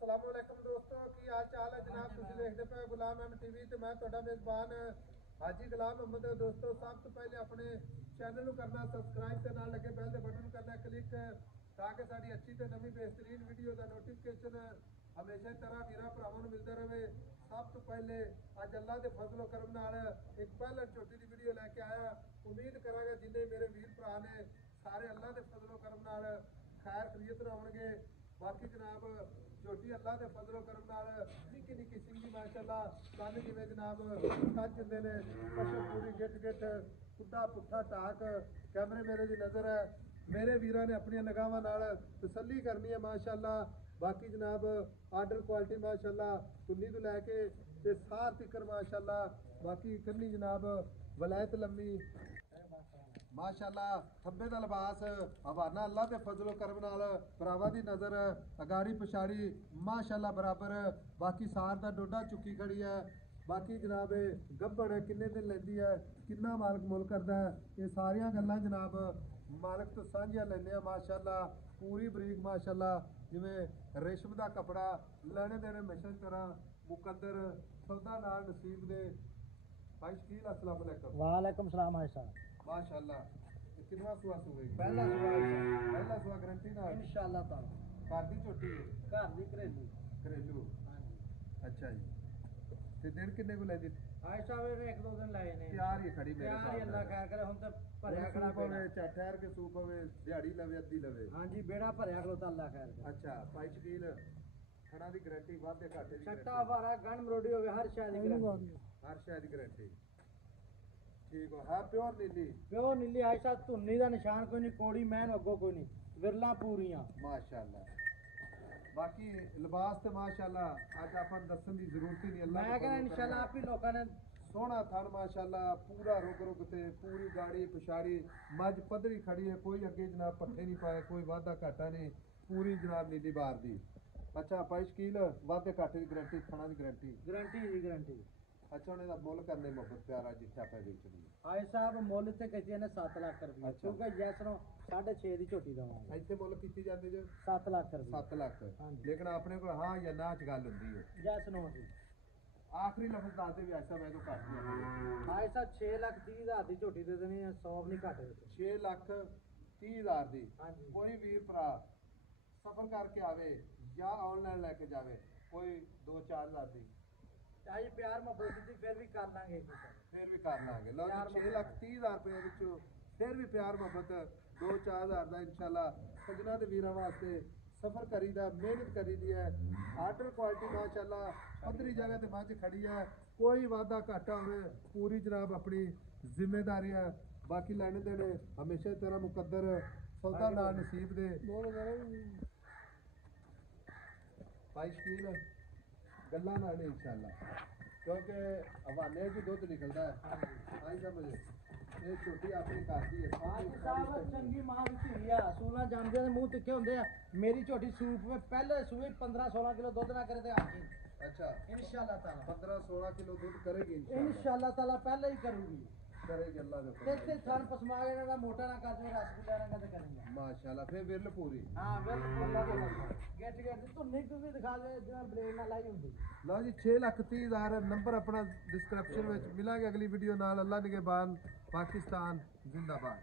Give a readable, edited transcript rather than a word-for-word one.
अस्सलामुअलैकुम दोस्तों की हाल चाल है जनाब। तुम देखते पे गुलाम अहमद टीवी तो मैं ਤੁਹਾਡਾ मेजबान हाजी गुलाम अहमद। दोस्तों सब तो पहले अपने चैनल ਨੂੰ करना सब्सक्राइब ਤੇ ਨਾਲ ਲੱਗੇ ਬੈਲ ਦੇ ਬਟਨ ਨੂੰ ਕਰਨਾ ਕਲਿੱਕ ਤਾਂ ਕਿ ਸਾਡੀ ਅੱਛੀ ਤੇ ਨਵੀਂ ਬਿਹਤਰੀਨ ਵੀਡੀਓ ਦਾ ਨੋਟੀਫਿਕੇਸ਼ਨ ਹਮੇਸ਼ਾ ਤਰ੍ਹਾਂ ਵੀਰਾਂ ਭਰਾਵਾਂ ਨੂੰ ਮਿਲਦਾ ਰਹੇ। ਸਭ ਤੋਂ ਪਹਿਲੇ ਅੱਜ ਅੱਲਾ ਦੇ ਫਜ਼ਲ ਕਰਮ ਨਾਲ ਇੱਕ ਪਹਿਲਾ ਛੋਟੀ ਦੀ ਵੀਡੀਓ ਲੈ ਕੇ ਆਇਆ। ਉਮੀਦ ਕਰਾਂਗਾ ਜਿੰਨੇ ਮੇਰੇ ਵੀਰ ਭਰਾ ਨੇ ਸਾਰੇ ਅੱਲਾ ਦੇ ਫਜ਼ਲ ਕਰਮ ਨਾਲ खैर खरीत रहोगे। बाकी जनाब झोटी अल्लाह के फजलो करम नाल निक्की निक्की सिंगी माशाअल्लाह कन जिवें जनाब सच हुंदे ने पशु पूरी गिट गिट पुट्ठा पुट्ठा टाक कैमरे मेरे दी नज़र है। मेरे वीरां ने अपनी निगाहां नाल तसल्ली करनी है माशाअल्लाह। बाकी जनाब आर्डर क्वालिटी माशाअल्लाह कुन्नी तो लैके ते सार तिकर माशाअल्लाह। बाकी कन्नी जनाब वलायत लम्मी माशाअल्लाह थब्बे दा लिबास हवाना अल्लाह के फजलो करम नाल भरावां दी नज़र अगाड़ी पछाड़ी माशाअल्लाह बराबर। बाकी सार दा डोडा चुकी खड़ी है। बाकी जनाब गब्बड़ किन्ने दिन लैंदी है किन्ना मालक मुल करदा है ये सारियां गल्लां जनाब मालक तो सांझियां लैंदे आ माशाअल्लाह। पूरी बरीक माशाअल्लाह जिवें रेशम दा कपड़ा लैने देने मिशन तरह मुकद्दर सौदा नाल नसीब दे। भाई शकील अस्सलाम वालेकुम। वालेकुम सलाम भाई साहब। माशाअल्लाह कितना सुआ सुएगी? पहला सुआ गारंटी ना इंशाअल्लाह ताला घर दी झोटी है घर दी घरेलू घरेलू। हां जी अच्छा जी ते दिन किन्ने को लेदी? भाई साहब एक दो दिन लाए ने तैयार ही खड़ी मेरे साथ अल्लाह खैर करे हुन तो भरया खड़ा पवे चा ठहर के सूप पवे दिहाड़ी लवे अद्धी लवे। हां जी बेड़ा भरया खड़ो तो अल्लाह खैर करे। अच्छा भाई शकील खड़ा दी गारंटी वादे घाटे दी सट्टा वारा गन मरोड़ी होवे हर शय दी गारंटी हर शय दी गारंटी ठीक है प्योर नीली प्योर नीली आई साहब धुन्नी दा निशान कोई नहीं कोड़ी मैन अगो कोई नहीं विरला पूरियां माशाअल्लाह। बाकी लिबास ते माशाअल्लाह आज अपन दसन दी जरूरत ही नहीं अल्लाह मैं कहना इंशाअल्लाह आप ही लोगों ने सोहना थन माशाअल्लाह पूरा रुक रुक ते पूरी गाड़ी पिछाड़ी मझ पधरी खड़ी है कोई अगे जनाब पट्ठे नहीं पाए कोई वादा घाटा नहीं पूरी जनाब नीली बार दी। अच्छा भाई शकील वादे घाटे की गारंटी खाना की गारंटी गारंटी अच्छा उन्हें मुल करने मोहब्बत प्यारा जिथे आप बेचनी भाई साहब मुल इतने कहते हैं 7 लाख रुपए क्योंकि जैसनो 6.5 की झोटी दवांगे इतने मुल की जाते जो 7 लाख रुपए 7 लाख लेकिन अपने को हाँ या ना च गल होंदी है जैसनो आखिरी लफ्ज दस दे भी ऐसा मैं तो घट नहीं भाई साहब 6,30,000 की झोटी दे देनी है 100 नहीं घट 6,30,000 दी कोई वीर भरा सफर करके आवे या ऑनलाइन लेके जावे कोई 2-4 हज़ार दी चाहे प्यार मोहब्बत दी फिर भी कर लांगे लो जी 6,30,000 रुपए विचों फिर भी प्यार मोहब्बत 2-4 हज़ार का इंशाल्लाह सजना दे वीरां वास्ते सफर करीदा मेहनत करीदी है। आर्डर क्वालिटी माशाल्लाह पद्धरी जगह ते मझ खड़ी है कोई वादा घाटा होवे पूरी जनाब अपनी जिम्मेदारी है। बाकी लैने देने हमेशा तेरा मुकद्दर सौदा नाल नसीब दे। भाई शकील गल्ला ना नहीं इंशाल्लाह क्योंकि हवाले च दुध निकलता है आई समझ ये छोटी अपनी घर दी है चंगी मां दी सूला जानदे ने मुंह तिखे हुंदे आ। मेरी छोटी सूप में पहले सूए 15-16 किलो दूध ना करे ते आखी अच्छा इंशाल्लाह ताला 15-16 किलो दूध करेगी इंशाल्लाह ताला पहले ही करूंगी करेगी अल्लाह दे ते थान पसमा के ना मोटा ना कर दे रसगुल्ला ना कर करेंगे माशाल्लाह फिर विरल पूरी हां बिल्कुल अल्लाह दे गेट तो नहीं भी दिखा दे जिवें ब्रेन ना लाई हुंदी। लो जी 6,30,000 नंबर अपना डिस्क्रिप्शन में मिलांगे अगली वीडियो नाल। अल्लाह निगहबान पाकिस्तान जिंदाबाद।